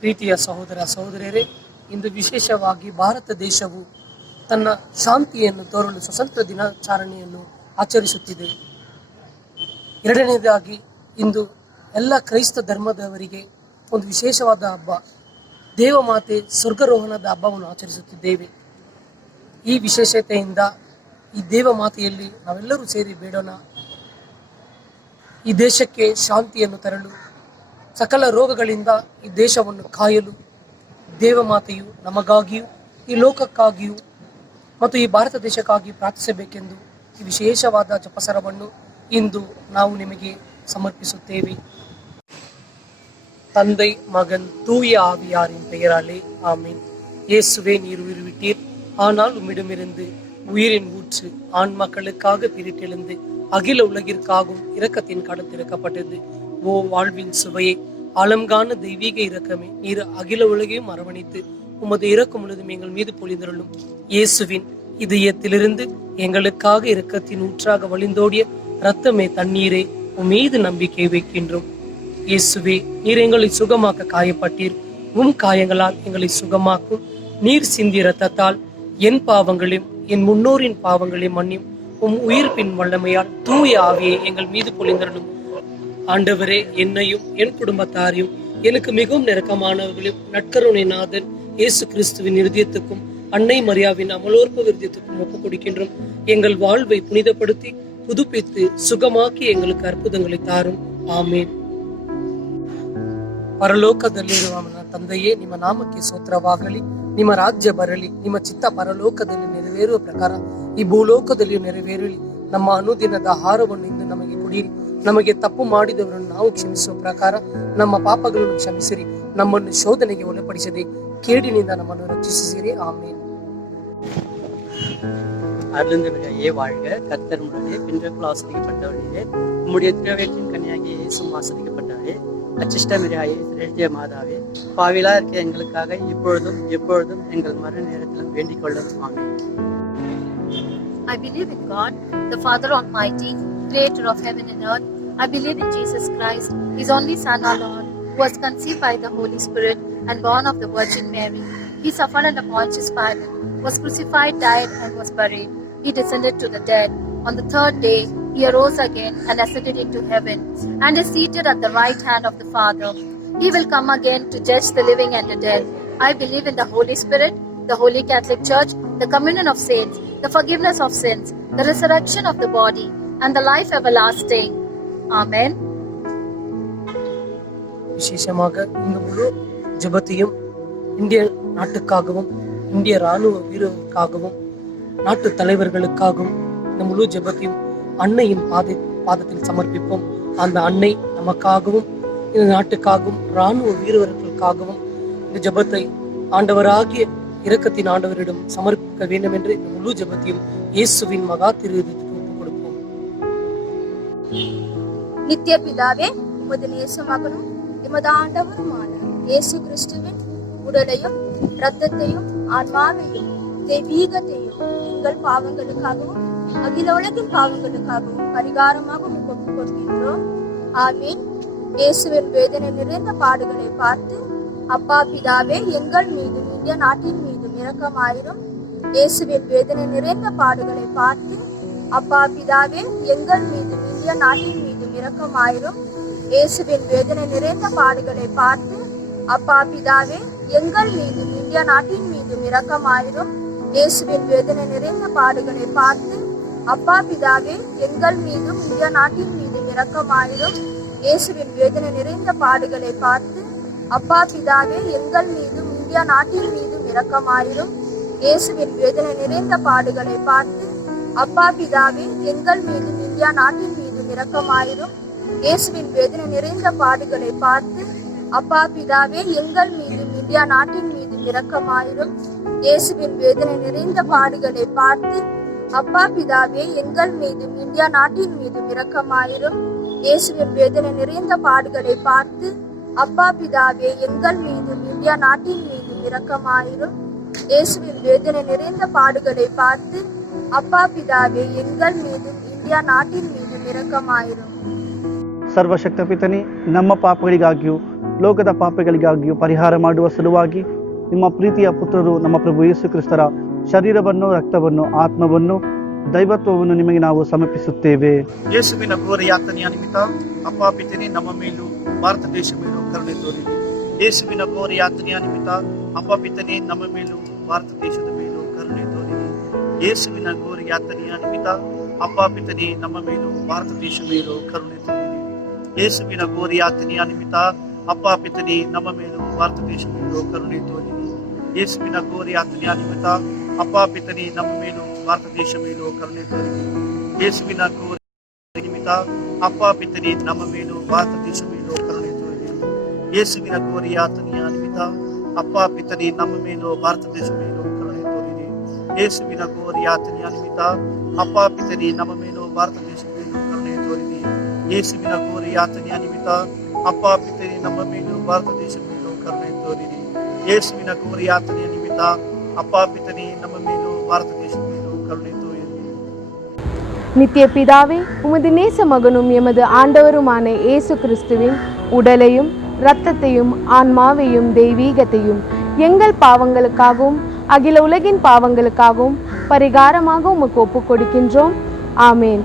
ಪ್ರೀತಿಯ ಸಹೋದರ ಸಹೋದರಿಯರೇ, ಇಂದು ವಿಶೇಷವಾಗಿ ಭಾರತ ದೇಶವು ತನ್ನ ಶಾಂತಿಯನ್ನು ತೋರಲು ಸ್ವತಂತ್ರ ದಿನಾಚರಣೆಯನ್ನು ಆಚರಿಸುತ್ತಿದೆ. ಎರಡನೇದಾಗಿ ಇಂದು ಎಲ್ಲ ಕ್ರೈಸ್ತ ಧರ್ಮದವರಿಗೆ ಒಂದು ವಿಶೇಷವಾದ ಹಬ್ಬ, ದೇವಮಾತೆ ಸ್ವರ್ಗಾರೋಹಣದ ಹಬ್ಬವನ್ನು ಆಚರಿಸುತ್ತಿದ್ದೇವೆ. ಈ ವಿಶೇಷತೆಯಿಂದ ಈ ದೇವಮಾತೆಯಲ್ಲಿ ನಾವೆಲ್ಲರೂ ಸೇರಿ ಬೇಡೋಣ. ಈ ದೇಶಕ್ಕೆ ಶಾಂತಿಯನ್ನು ತರಲು, ಸಕಲ ರೋಗಗಳಿಂದ ಈ ದೇಶವನ್ನು ಕಾಯಲು ದೇವಮಾತೆಯು ನಮಗಾಗಿಯೂ ಈ ಲೋಕಕ್ಕಾಗಿಯೂ ಮತ್ತು ಈ ಭಾರತ ದೇಶಕ್ಕಾಗಿ ಪ್ರಾರ್ಥಿಸಬೇಕೆಂದು ಈ ವಿಶೇಷವಾದ ಜಪಸರವನ್ನು ಇಂದು ನಾವು ನಿಮಗೆ ಸಮರ್ಪಿಸುತ್ತೇವೆ. தந்தை மகன் தூய ஆவியாரின் பெயராலே ஆமீன். இயேசுவே, நீர் உயிர்விட்டீர், ஆனால் உம்மிடமிருந்து உயிரின் ஊற்று ஆண்மக்களுக்காக பிரித்தெழுந்து அகில உலகிற்காகவும் இரக்கத்தின் கடன் திறக்கப்பட்டது. ஓ வாழ்வின் சுவையே, ஆலம்கான தெய்வீக இரக்கமே, நீர் அகில உலகையும் அரவணைத்து உமது இரக்கம் முழுதும் எங்கள் மீது பொழிந்தருளும். இயேசுவின் இதயத்திலிருந்து எங்களுக்காக இரக்கத்தின் ஊற்றாக வழிந்தோடிய இரத்தமே, தண்ணீரே, உம் மீது நம்பிக்கை வைக்கின்றோம். இயேசுவே, நீர் எங்களை சுகமாக்க காயப்பட்டீர். உம் காயங்களால் எங்களை சுகமாக்கும். நீர் சிந்திய இரத்தத்தால் என் பாவங்களையும் என் முன்னோரின் பாவங்களையும் மன்னியும். உம் உயிர்ப்பின் வல்லமையால் தூய ஆவியை எங்கள் மீது பொழிந்தருளும். ஆண்டவரே, என்னையும் என் குடும்பத்தாரையும் எனக்கு மிகவும் நெருக்கமானவர்களையும் நற்கருணை நாதன் இயேசு கிறிஸ்துவின் இருதயத்துக்கும் அன்னை மரியாவின் அமலோற்ப விருதத்துக்கும் ஒப்புக் கொடுக்கின்றோம். எங்கள் வாழ்வை புனிதப்படுத்தி புதுப்பித்து சுகமாக்கி எங்களுக்கு அற்புதங்களை தாரும். ಆಮೇನ್. ಪರಲೋಕದಲ್ಲಿರುವ ನನ್ನ ತಂದೆಯೇ, ನಿಮ್ಮ ನಾಮಕ್ಕೆ ಸ್ತೋತ್ರವಾಗಲಿ. ನಿಮ್ಮ ರಾಜ್ಯ ಬರಲಿ. ನಿಮ್ಮ ಚಿತ್ತ ಪರಲೋಕದಲ್ಲಿ ನೆರವೇರುವ ಪ್ರಕಾರ ಈ ಭೂಲೋಕದಲ್ಲಿಯೂ ನೆರವೇರಲಿ. ನಮ್ಮ ಅನುದಿನದ ಆಹಾರವನ್ನು ಇಂದು ನಮಗೆ ಕೊಡಿರಿ. ನಮಗೆ ತಪ್ಪು ಮಾಡಿದವರನ್ನು ನಾವು ಕ್ಷಮಿಸುವ ಪ್ರಕಾರ ನಮ್ಮ ಪಾಪಗಳನ್ನು ಕ್ಷಮಿಸಿರಿ. ನಮ್ಮನ್ನು ಶೋಧನೆಗೆ ಒಳಪಡಿಸದೆ கேடினிந்த நம்மை ரட்சிசிறே. ஆமென். அருள்ந்தவரே வாழ்க, கர்த்தர் உடனே பின்வருள் ஆசீர்வதிக்கப்பட்டவரே, உம்முடைய திருவயிற்றின் கன்னியாகிய இயேசுவும் ஆசீர்வதிக்கப்பட்டவரே. அச்சிஷ்டமரியாயே, திரேஷ்டிய மாதாவே, பாவிலா இருக்க எங்களுக்காக இப்பொழுதும் எப்பொழுதும் எங்கள் மரண நேரத்திலும் வேண்டிக் கொள்ளும். ஆமென். I believe in God, the Father Almighty, creator of heaven and earth. I believe in Jesus Christ, his only Son, our Lord, who was conceived by the Holy Spirit and born of the Virgin Mary. He suffered under Pontius Pilate, was crucified, died, and was buried. He descended to the dead. On the third day, he arose again and ascended into heaven, and is seated at the right hand of the Father. He will come again to judge the living and the dead. I believe in the Holy Spirit, the Holy Catholic Church, the communion of saints, the forgiveness of sins, the resurrection of the body, and the life everlasting. Amen. விசேஷமாக இந்த முழு ஜெபத்தையும் இந்திய நாட்டுக்காகவும் இந்திய ராணுவ வீரர்களுக்காகவும் நாட்டு தலைவர்களுக்காகவும் இந்த முழு ஜெபத்தையும் அன்னையின் பாதத்தில் சமர்ப்பிப்போம். அந்த அன்னை நமக்காகவும் இந்த நாட்டுக்காகவும் ராணுவ வீரர்களுக்காகவும் இந்த ஜெபத்தை ஆண்டவராகிய இரக்கத்தின் ஆண்டவரிடம் சமர்ப்பிக்க வேண்டும் என்று இந்த முழு ஜெபத்தையும் இயேசுவின் மகா திருஹிருதயத்துக்கு ஒப்புக் கொடுப்போம். நித்திய பிதாவே, உமது நேச மகனும் எமது ஆண்டவருமான இயேசு கிறிஸ்துவின் உடலையும் இரத்தத்தையும் ஆன்மாவையும் தெய்வீகத்தையும் எங்கள் பாவங்களுக்காகவும் அகில உலகின் பாவங்களுக்காகவும் பரிகாரமாக ஒப்புக் கொடுக்கின்றோம். ஆமீன். இயேசுவின் வேதனை நிறைந்த பாடுகளை பார்த்து அப்பா பிதாவே, எங்கள் மீதும் இந்திய நாட்டின் மீதும் இரக்கமாயிரும். இயேசுவின் வேதனை நிறைந்த பாடுகளை பார்த்து அப்பா பிதாவே, எங்கள் மீதும் இந்திய நாட்டின் மீதும் இரக்கமாயிரும். இயேசுவின் வேதனை நிறைந்த பாடுகளை பார்த்து அப்பா பிதாவே, எங்கள் மீதும் இந்திய நாட்டின் மீதும் இரக்கமாயிரும். இயேசுவின் வேதனை நிறைந்த பாடுகளை பார்த்து அப்பா பிதாவே, எங்கள் மீதும் இந்திய நாட்டின் மீதும் இரக்கமாயிரும். இயேசுவின் வேதனை நிறைந்த பாடுகளை பார்த்து அப்பா பிதாவே, எங்கள் மீதும் இந்திய நாட்டின் மீதும் இரக்கமாயிரும். இயேசுவின் வேதனை நிறைந்த பாடுகளை பார்த்து அப்பா பிதாவே, எங்கள் மீதும் இந்திய நாட்டின் மீதும் இரக்கமாயிரும். இயேசுவின் வேதனை நிறைந்த பாடுகளை பார்த்து அப்பா பிதாவே, எங்கள் மீதும் இந்தியா நாட்டின் மீதும் இரக்கமாயிரும். இயேசுவின் வேதனை நிறைந்த பாடுகளை பார்த்து அப்பா பிதாவே, எங்கள் மீதும் இந்தியா நாட்டின் மீதும் இரக்கமாயிரும். இயேசுவின் வேதனை நிறைந்த பாடுகளை பார்த்து அப்பா பிதாவே, எங்கள் மீதும் இந்தியா நாட்டின் மீதும் இரக்கமாயிரும். இயேசுவின் வேதனை நிறைந்த பாடுகளை பார்த்து அப்பா பிதாவே, எங்கள் மீதும் இந்தியா நாட்டின் மீதும் இரக்கமாயிரும். ಸರ್ವಶಕ್ತ ಪಿತನೇ, ನಮ್ಮ ಪಾಪಗಳಿಗಾಗಿಯೂ ಲೋಕದ ಪಾಪಗಳಿಗಾಗಿಯೂ ಪರಿಹಾರ ಮಾಡುವ ಸಲುವಾಗಿ ನಿಮ್ಮ ಪ್ರೀತಿಯ ಪುತ್ರರು ನಮ್ಮ ಪ್ರಭು ಯೇಸು ಕ್ರಿಸ್ತರ ಶರೀರವನ್ನು, ರಕ್ತವನ್ನು, ಆತ್ಮವನ್ನು, ದೈವತ್ವವನ್ನು ನಿಮಗೆ ನಾವು ಸಮರ್ಪಿಸುತ್ತೇವೆ. ಯೇಸುವಿನ ಘೋರ ಯಾತನೆಯ ನಿಮಿತ್ತ ಅಪ್ಪ ಪಿತನೇ ನಮ್ಮ ಮೇಲೂ ಭಾರತ ದೇಶ ಮೇಲೂ ಕರುಣೆ ತೋರಿರಿ. ಯೇಸುವಿನ ಘೋರ ಯಾತನೆಯ ನಿಮಿತ್ತ ಅಪ್ಪ ಪಿತನೇ ನಮ್ಮ ಮೇಲೂ ಭಾರತ ದೇಶದ ಮೇಲೂ ಕರುಣೆ ತೋರಿರಿ. ಯೇಸುವಿನ ಘೋರ ಯಾತನೆಯ ನಿಮಿತ್ತ ಅಪ್ಪ ಪಿತನೇ ನಮ್ಮ ಮೇಲೂ ಭಾರತ ದೇಶ ಮೇಲೂ ಕರುಣೆ ತೋರಿರಿ. ಯೇಸುವಿನ ಘೋರ ಯಾತನೆಯ ನಿಮಿತ್ತ ಅಪ್ಪ ಪಿತನೇ ನಮ್ಮ ಮೇಲೂ ಭಾರತ ದೇಶ ಮೇಲೂ ಕರುಣೆ ತೋರಿರಿ. ಯೇಸುವಿನ ಘೋರ ಯಾತನೆಯ ನಿಮಿತ್ತ ಅಪ್ಪ ಪಿತನೇ ನಮ್ಮ ಮೇಲೂ ಭಾರತ ದೇಶ ಮೇಲೂ ಕರುಣೆ ತೋರಿರಿ. ಯೇಸುವಿನ ಘೋರ ನಿಮಿತ್ತ ಅಪ್ಪ ಪಿತನೇ ನಮ್ಮ ಮೇಲೂ ಭಾರತ ದೇಶ ಮೇಲೂ ಕರುಣೆ ತೋರಿರಿ. ಯೇಸುವಿನ ಘೋರ ಯಾತನೆಯ ನಿಮಿತ್ತ ಅಪ್ಪ ಪಿತನೇ ನಮ್ಮ ಮೇಲೂ ಭಾರತ ದೇಶ ಮೇಲೂ ಕರುಣೆ ತೋರಿರಿ. ಯೇಸುವಿನ ಘೋರ ಯಾತನೆಯ ನಿಮಿತ್ತ ಅಪ್ಪ ಪಿತನೇ ನಮ್ಮ ಮೇಲೂ ಭಾರತ ದೇಶ ಮೇಲೂ ಕರುಣೆ ತೋರಿರಿ. ಯೇಸುವಿನ ಘೋರ ಯಾತನೆಯ ನಿಮಿತ್ತ ಅಪ್ಪ ಪಿತನೇ ನಮ್ಮ ಮೇಲೂ ಭಾರತ ದೇಶ ಮೇಲೂ ಕರುಣೆ ತೋರಿರಿ. ಯೇಸುವಿನ ಘೋರ ಯಾತನೆಯ ನಿಮಿತ್ತ ಅಪ್ಪ ಪಿತನೇ ನಮ್ಮ ಮೇಲೂ ಭಾರತ ದೇಶ ಮೇಲೂ கருணை தோன்றி. நித்திய பிதாவே, உமது நேச மகனும் எமது ஆண்டவருமான இயேசு கிறிஸ்துவின் உடலையும் இரத்தத்தையும் ஆன்மாவையும் தெய்வீகத்தையும் எங்கள் பாவங்களுக்காகவும் அகில உலகின் பாவங்களுக்காகவும் பரிகாரமாக உமக்கு ஒப்புக் கொடுக்கின்றோம். ஆமேன்.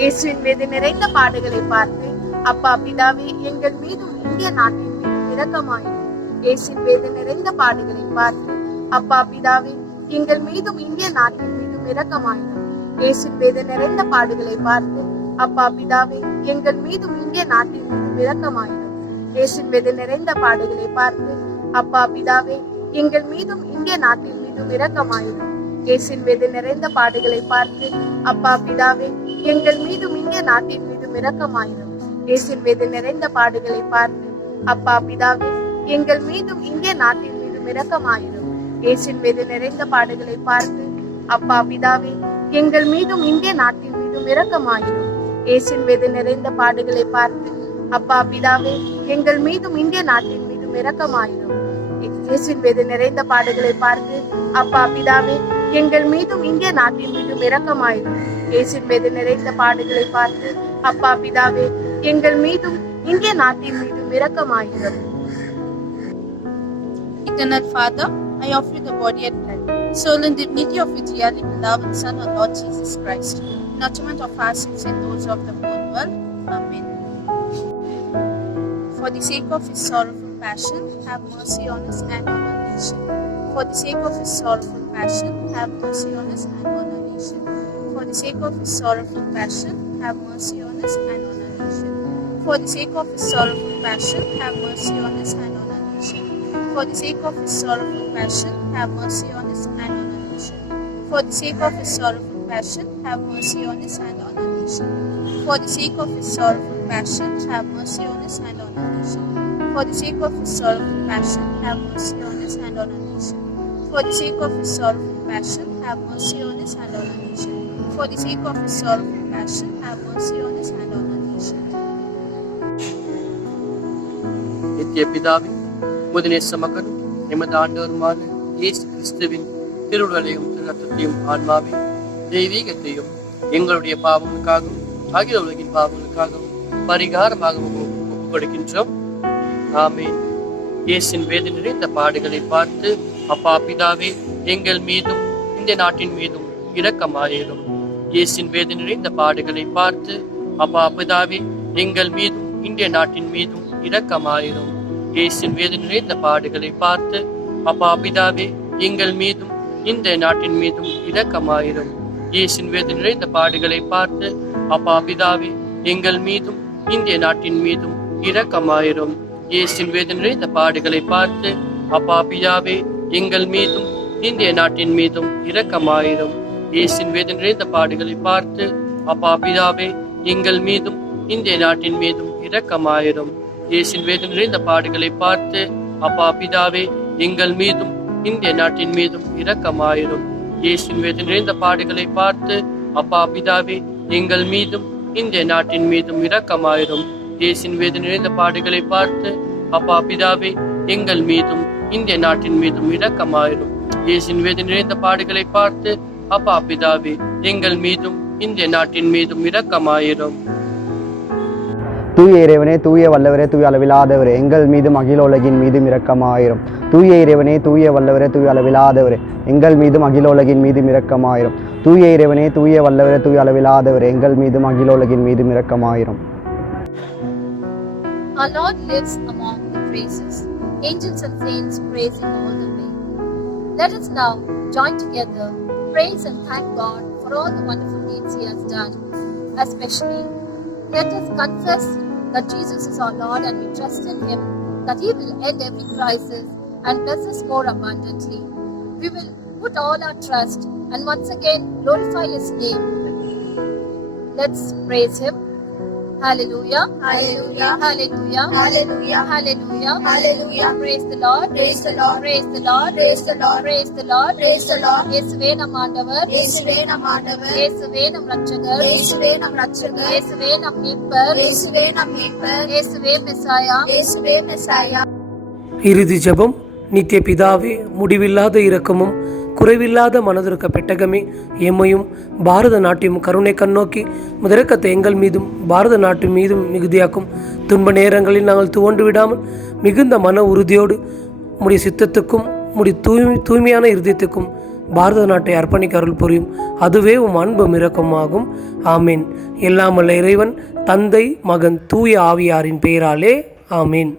இயேசுவின் மீது நிறைந்த பாடுகளை பார்த்து அப்பா பிதாவே எங்கள் மீதும் இந்திய நாட்டின் மீதும் இரக்கமாயிரும். இயேசுவின் மீது நிறைந்த பாடுகளை பார்த்து அப்பா பிதாவே எங்கள் மீதும் இந்திய நாட்டின் மீதும் இரக்கமாயிரும். இயேசுவின் மீது நிறைந்த பாடுகளை பார்த்து அப்பா பிதாவே எங்கள் மீதும் இந்திய நாட்டின் மீதும் இரக்கமாயிரும். இயேசுவின் மீது நிறைந்த பாடுகளை பார்த்து அப்பா பிதாவே எங்கள் மீதும் இந்திய நாட்டின் மீதும் இரக்கமாயிரும். இயேசுவின் மீது நிறைந்த பாடுகளை பார்த்து அப்பா பிதாவே எங்கள் மீதும் இந்திய நாட்டின் மீதும் இரக்கமாயிரும். இயேசுவின் மீது நிறைந்த பாடுகளை பார்த்து அப்பா பிதாவே எங்கள் மீதும் இந்திய நாட்டின் மீதும் இரக்கமாயிரும். இயேசுவின் மீது நிறைந்த பாடுகளை பார்த்து அப்பா பிதாவே எங்கள் மீதும் இந்திய நாட்டின் மீதும் இரக்கமாயிரும். இயேசுவின் மீது நிறைந்த பாடுகளை பார்த்து அப்பா பிதாவே எங்கள் மீதும் இந்திய நாட்டின் மீதும் இரக்கமாயிரும். இயேசுவின் மீது நிறைந்த பாடுகளை பார்த்து அப்பா பிதாவே எங்கள் மீதும் இந்திய நாட்டின் மீதும் இரக்கமாயிரும். இயேசுவின் மீது நிறைந்த பாடுகளை பார்த்து அப்பா பிதாவே எங்கள் மீதும் இந்திய நாட்டின் மீதும் இரக்கமாயிரும். Eternal Father, I offer you the body and blood, soul and divinity of your dearly beloved Son, our Lord Jesus Christ, in atonement of our sins and those of the whole world. Amen. For the sake of his sorrowful passion, have mercy on us and on our nation. For the sake of his sorrowful passion, have mercy on us and on our nation. For the sake of his sorrowful passion, have mercy on us and on our nation. For the sake of his sorrowful passion, have mercy on us and on our nation. For the sake of his sorrowful passion, have mercy on us and on our nation. For the sake of his sorrowful passion, have mercy on us and on our nation. For the sake of his sorrowful passion, have mercy on us and on our nation. For the sake of his sorrowful passion, have mercy on us and on our nation. For the sake of his sorrowful passion, have mercy on us and on our nation. For the sake of his sorrowful passion, have mercy on us and on our nation. நித்திய பிதாவே, உமது நேச மகனும் எமது ஆண்டவருமான இயேசு கிறிஸ்துவின் திருவுடலையும் இரத்தத்தையும் ஆன்மாவையும் தெய்வீகத்தையும் எங்களுடைய பாவங்களுக்காகவும் அகில உலகின் பாவங்களுக்காகவும் பரிகாரமாகவும் ஒப்புக் கொடுக்கின்றோம். ஆமென். இயேசுவின் வேதனை நிறைந்த பாடுகளை பார்த்து அப்பா பிதாவே எங்கள் மீதும் இந்த நாட்டின் மீதும் இரக்கமாயிரும். இயேசுவின் வேதனை நிறைந்த பாடுகளை பார்த்து அப்பா பிதாவே எங்கள் மீதும் இந்திய நாட்டின் மீதும் இரக்கமாயிரும். இயேசுவின் வேதனை நிறைந்த பாடுகளை பார்த்து அப்பா பிதாவே எங்கள் மீதும் இந்த நாட்டின் மீதும் இரக்கமாயிரும். இயேசுவின் வேதனை நிறைந்த பாடுகளை பார்த்து அப்பா பிதாவே எங்கள் மீதும் இந்திய நாட்டின் மீதும் இரக்கமாயிரும். இயேசுவின் வேதனை நிறைந்த பாடுகளை பார்த்து அப்பா பிதாவே எங்கள் மீதும் இந்திய நாட்டின் மீதும் இரக்கமாயிரும். இயேசுவின் வேதனை நிறைந்த பாடுகளை பார்த்து அப்பா பிதாவே எங்கள் மீதும் இந்திய நாட்டின் மீதும் இரக்கமாயிரும். இயேசுவின் வேதனை நிறைந்த பாடுகளை பார்த்து அப்பா பிதாவே எங்கள் மீதும் இந்திய நாட்டின் மீதும் இரக்கமாயிரும். இயேசுவின் வேதனை நிறைந்த பாடுகளை பார்த்து அப்பா பிதாவே எங்கள் மீதும் இந்திய நாட்டின் மீதும் இரக்கமாயிரும். இயேசுவின் வேதனை நிறைந்த பாடுகளை பார்த்து அப்பா பிதாவே எங்கள் மீதும் இந்திய நாட்டின் மீதும் இரக்கமாயிரும். இயேசுவின் வேதனை நிறைந்த பாடுகளை பார்த்து அப்பா பிதாவே எங்கள் மீதும் இந்திய நாட்டின் மீதும் இரக்கமாயிரும். தூய இறைவனே, தூய வல்லவரே, தூய அளவிலாதவரே, எங்கள் மீதும் அகில உலகின் மீதும் இரக்கமாயிரும். தூய இறைவனே, தூய வல்லவரே, தூய அளவிலாதவரே, எங்கள் மீதும் அகில உலகின் மீதும் இரக்கமாயிரும். தூய இறைவனே, தூய வல்லவரே, தூய அளவிலாதவரே, எங்கள் மீதும் அகில உலகின் மீதும் இரக்கமாயிரும். Our Lord lives among the praises. Angels and saints praise Him all the way. Let us now join together, praise and thank God for all the wonderful deeds He has done. Especially, let us confess that Jesus is our Lord and we trust in Him, that He will end every crisis and bless us more abundantly. We will put all our trust and once again glorify His name. Let's praise Him. Hallelujah. Hallelujah. Hallelujah. Hallelujah. Hallelujah. Hallelujah. Praise the Lord. Praise the Lord. Praise the Lord. Praise the Lord. Praise the Lord. Praise the Lord. இயேசுவே நம் ஆண்டவர். இயேசுவே நம் ஆண்டவர். இயேசுவே நம் இரட்சகர். இயேசுவே நம் இரட்சகர். இயேசுவே நம் மீட்பர். இயேசுவே நம் மீட்பர். இயேசுவே மெசாயா. இயேசுவே மெசாயா. இறுதி ஜெபம். நித்திய பிதாவே, முடிவில்லாத இரக்கமும் குறைவில்லாத மனதிருக்க பெட்டகமே, எம்மையும் பாரத நாட்டையும் கருணை கண்ணோக்கி முதற்கத்தை எங்கள் மீதும் பாரத நாட்டு மீதும் மிகுதியாக்கும். துன்ப நேரங்களில் நாங்கள் துவண்டு விடாமல் மிகுந்த மன உறுதியோடு உம்முடைய சித்தத்துக்கும் உம்முடைய தூய்மையான இருதயத்துக்கும் பாரத நாட்டை அர்ப்பணிக்க அருள் புரியும். அதுவே உம் அன்பும் இரக்கமாகும். ஆமீன். எல்லாம் வல்ல இறைவன், தந்தை, மகன், தூய ஆவியாரின் பெயராலே ஆமீன்.